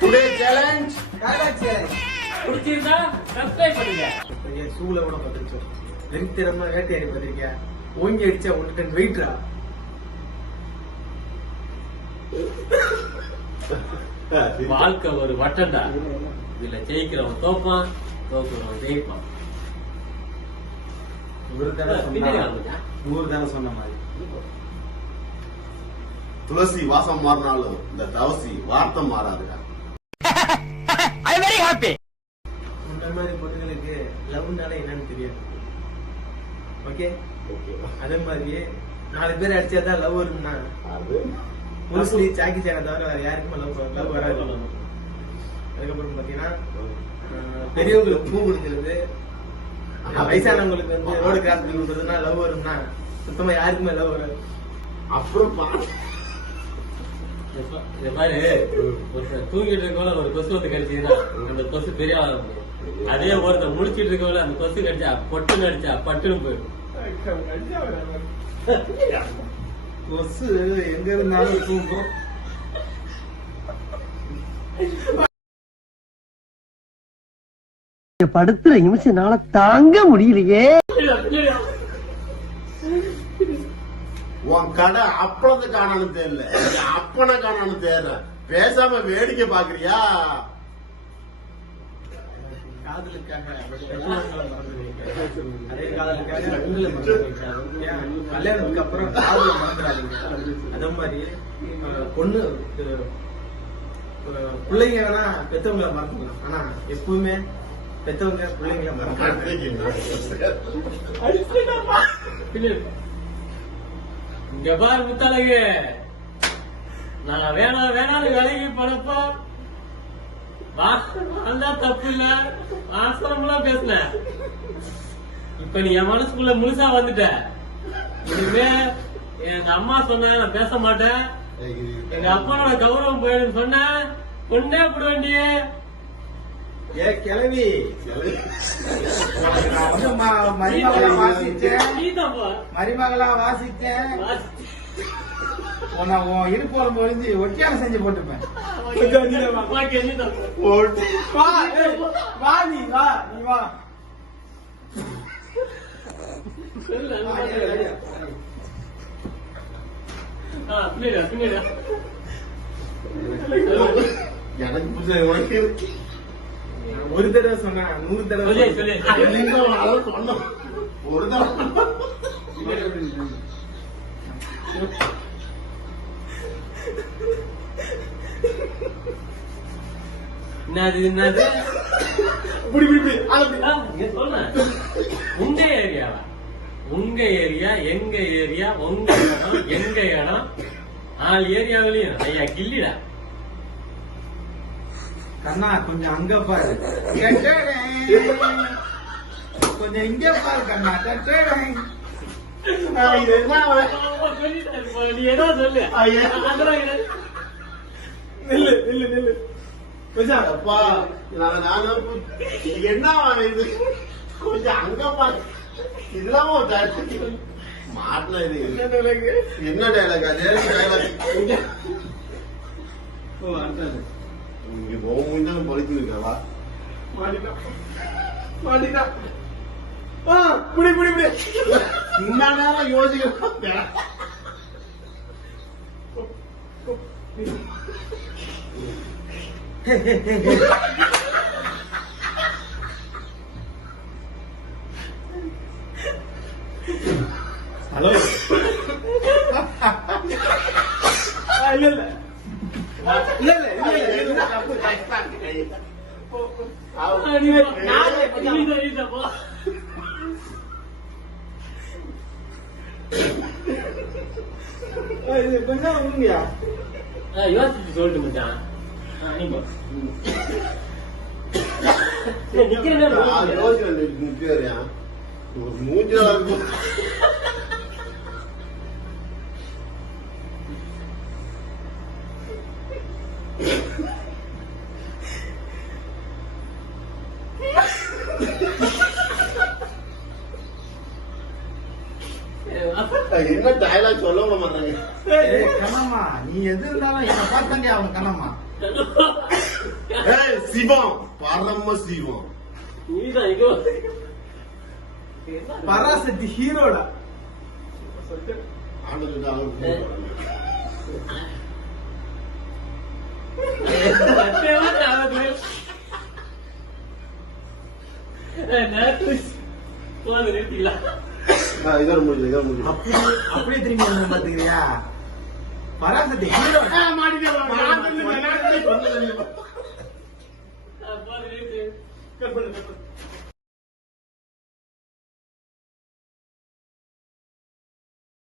Today challenge பிடிச்சிருந்தா subscribe பண்ணுங்க. சூல கூட பார்த்துருச்சோம். வெறித்தரமா வேட்டையாடி பார்த்திருக்கியா? ஓங்கி அடிச்சா 1 டன் வெயிட்ரா. வாழ்க்கை ஒரு வட்டம்டா. இதுல ஜெயிக்கிறவன் தோப்பான், தோக்குறவன் ஜெயிப்பான். 100 தானே சொன்ன மாதிரி. துளசி வாசம் மாறினாலும் இந்த தவசி வார்த்தை மாறாதுடா. இந்த மாதிரி பொண்ணுங்களுக்கு லவ்னால என்னன்னு தெரியாது. ஓகே, அதே மாதிரி 4 பேர் அடிச்சாதான் லவ் வரும்னா மோஸ்ட்லி சாக்கி சேனை தவிர வேற யாருக்குமே லவ் வராது. அதுக்கப்புறம் பாத்தீங்கன்னா பெரியவங்களுக்கு பூ கொடுக்கிறது, வயசானவங்களுக்கு வந்து ரோடு கிராஸ் பண்ணி கொடுக்கறதுனா லவ் வரும்னா சுத்தமா யாருக்குமே லவ் வராது. அப்புறம் இந்த மாதிரி ஒருத்தர் தூங்கிட்டு இருக்கவங்கள ஒரு கொசு வந்து கடிச்சதுன்னா அந்த கொசு பெரிய ஆளா இருக்கும். அதே ஒருத்தர் முடிச்சிட்டு இருக்கவங்கள அந்த கொசு கடிச்சா பொட்டுன்னு அடிச்சா பட்டுன்னு போயிடும். கொசு எங்க இருந்தாலும் தூங்கும். படுத்துற நிமிஷம்னால தாங்க முடியலையே. உன் கடை அப்பளத்தை காணான்னு தெரியல, அப்பனை காணான்னு தெரியல. பேசாம வேடிக்கை பாக்குறியா? காதலுக்காக அதே காதலுக்காக உங்களை மறந்துடாதீங்க. கல்யாணத்துக்கு அப்புறம் காதலை மறந்துடாதீங்க. அதே மாதிரி பொண்ணு பிள்ளைங்க வேணா பெத்தவங்களை மறந்துக்கலாம், ஆனா எப்பவுமே பெத்தவங்க பிள்ளைங்களை மறந்துடாங்க. இங்க பாரு முத்தழகு, நான் வேணாம் வேணாலும் விலகி பழப்பா வாழ்ந்தான் தப்பு இல்ல, ஆசிரமெல்லாம் பேசினேன். இப்ப நீ என் மனசுக்குள்ள முழுசா வந்துட்ட. இனிமே எங்க அம்மா சொன்ன நான் பேச மாட்டேன், எங்க அப்பாவோட கௌரவம் போயிடும் சொன்ன பொண்ணே அப்படி வேண்டிய ஏ கிளவி, மருமகளா வாசிச்சேன். உன் இடுப்போலம் ஒழிஞ்சு ஒட்டியான செஞ்சு போட்டுப்பேன். வா நீ வா, நீ வா. எனக்கு புதுசா ஒரு தடவை சொன்ன 100 தடவை சொன்னோம். ஒரு தடவை என்னது உங்க ஏரியாவா? உங்க ஏரியா, எங்க ஏரியா, உங்க இடம், எங்க இடம், 4 ஏரியாவிலையும் ஐயா கில்லிடா. கண்ணா கொஞ்சம் அங்க பாரு, கொஞ்சம் இங்க பாரு கண்ணா. நீ ஏதோ சொல்லு. நில்லு நில்லு நில்லு கொஞ்சம். அப்பா என்ன இது கொஞ்சம் அங்க பாரு. இதெல்லாம் மாட்டின இது என்ன டைலாக்? அதே டைலாக் இங்க போகும் பொழிச்சு இருக்கா? மாட்டினா புடி புடி புடி. இந்த நேரம் யோசிக்க ஹலோ. இல்ல இல்ல இல்ல இல்ல கொஞ்சம் உண்மையா யோசிச்சு சொல்லிட்டு மச்சான். மூஞ்சில இருக்கும். என்ன டயலாக் சொல்ல விட மாட்டாங்க. கண்ணம்மா, நீ எது இருந்தாலும் என்ன பார்த்தாங்க அவங்க கண்ணம்மா. சிவம் பரம சிவம். நீதான் இங்க பராசக்தி ஹீரோடா. ஆண்டுகிட்ட அவருக்கு இதோட முடியல. அப்படியே திரும்பி வந்து பாத்துக்கிறியா? பராசக்தி ஹீரோ. மாட்டிக்க